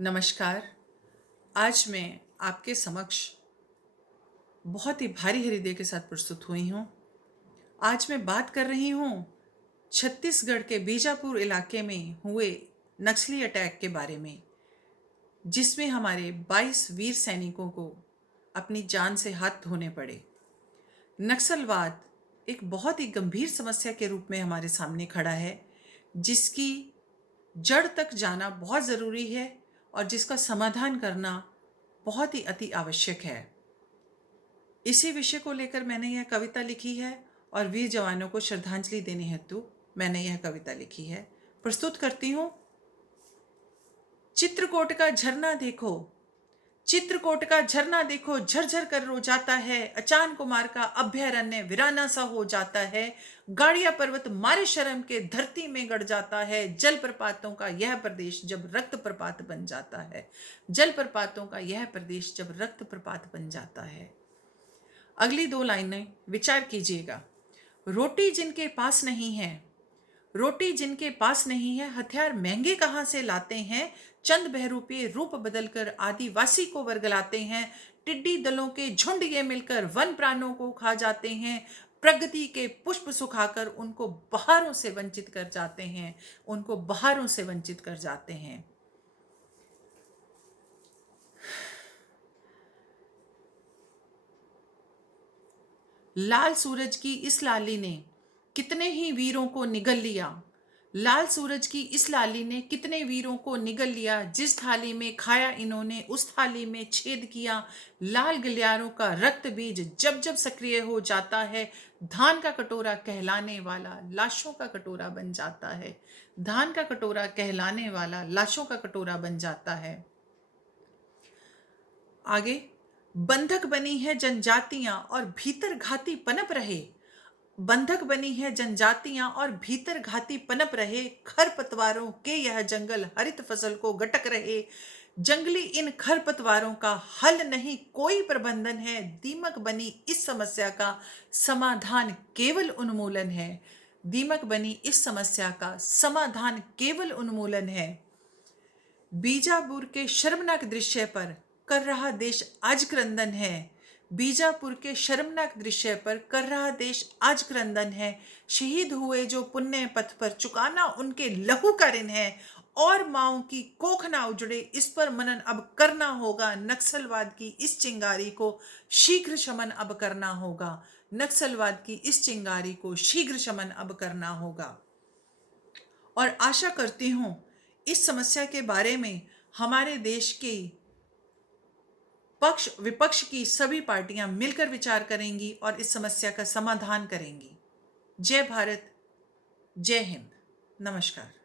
नमस्कार। आज मैं आपके समक्ष बहुत ही भारी हृदय के साथ प्रस्तुत हुई हूँ। आज मैं बात कर रही हूँ छत्तीसगढ़ के बीजापुर इलाके में हुए नक्सली अटैक के बारे में, जिसमें हमारे 22 वीर सैनिकों को अपनी जान से हाथ धोने पड़े। नक्सलवाद एक बहुत ही गंभीर समस्या के रूप में हमारे सामने खड़ा है, जिसकी जड़ तक जाना बहुत ज़रूरी है और जिसका समाधान करना बहुत ही अति आवश्यक है। इसी विषय को लेकर मैंने यह कविता लिखी है और वीर जवानों को श्रद्धांजलि देने हेतु मैंने यह कविता लिखी है। प्रस्तुत करती हूँ। चित्रकोट का झरना देखो, चित्रकोट का झरना देखो, झरझर कर रो जाता है। अचान कुमार का अभयारण्य वीराना सा हो जाता है। गाड़िया पर्वत मारे शर्म के धरती में गड़ जाता है। जलप्रपातों का यह प्रदेश जब रक्त प्रपात बन जाता है। जलप्रपातों का यह प्रदेश जब रक्त प्रपात बन जाता है। अगली दो लाइनें विचार कीजिएगा। रोटी जिनके पास नहीं है, रोटी जिनके पास नहीं है, हथियार महंगे कहाँ से लाते हैं। चंद बहरूपे रूप बदलकर आदिवासी को वर्गलाते हैं। टिड्डी दलों के झुंड ये मिलकर वन प्राणों को खा जाते हैं। प्रगति के पुष्प सुखाकर उनको बहारों से वंचित कर जाते हैं, उनको बहारों से वंचित कर जाते हैं। लाल सूरज की इस लाली ने कितने ही वीरों को निगल लिया। लाल सूरज की इस लाली ने कितने वीरों को निगल लिया। जिस थाली में खाया इन्होंने उस थाली में छेद किया। लाल गलियारों का रक्त बीज जब जब सक्रिय हो जाता है, धान का कटोरा कहलाने वाला लाशों का कटोरा बन जाता है। धान का कटोरा कहलाने वाला लाशों का कटोरा बन जाता है। आगे, बंधक बनी है जनजातियां और भीतर घाती पनप रहे। बंधक बनी है जनजातियां और भीतर घाती पनप रहे। खरपतवारों के यह जंगल हरित फसल को गटक रहे। जंगली इन खरपतवारों का हल नहीं कोई प्रबंधन है। दीमक बनी इस समस्या का समाधान केवल उन्मूलन है। दीमक बनी इस समस्या का समाधान केवल उन्मूलन है। बीजापुर के शर्मनाक दृश्य पर कर रहा देश आज क्रंदन है। बीजापुर के शर्मनाक दृश्य पर कर रहा देश आज क्रंदन है। शहीद हुए जो पुण्य पथ पर चुकाना उनके लहू का ऋण है। और माओ की कोख ना उजड़े, इस पर मनन अब करना होगा। नक्सलवाद की इस चिंगारी को शीघ्र शमन अब करना होगा। नक्सलवाद की इस चिंगारी को शीघ्र शमन अब करना होगा। और आशा करती हूँ इस समस्या के बारे में हमारे देश की पक्ष विपक्ष की सभी पार्टियां मिलकर विचार करेंगी और इस समस्या का समाधान करेंगी। जय भारत, जय हिंद, नमस्कार।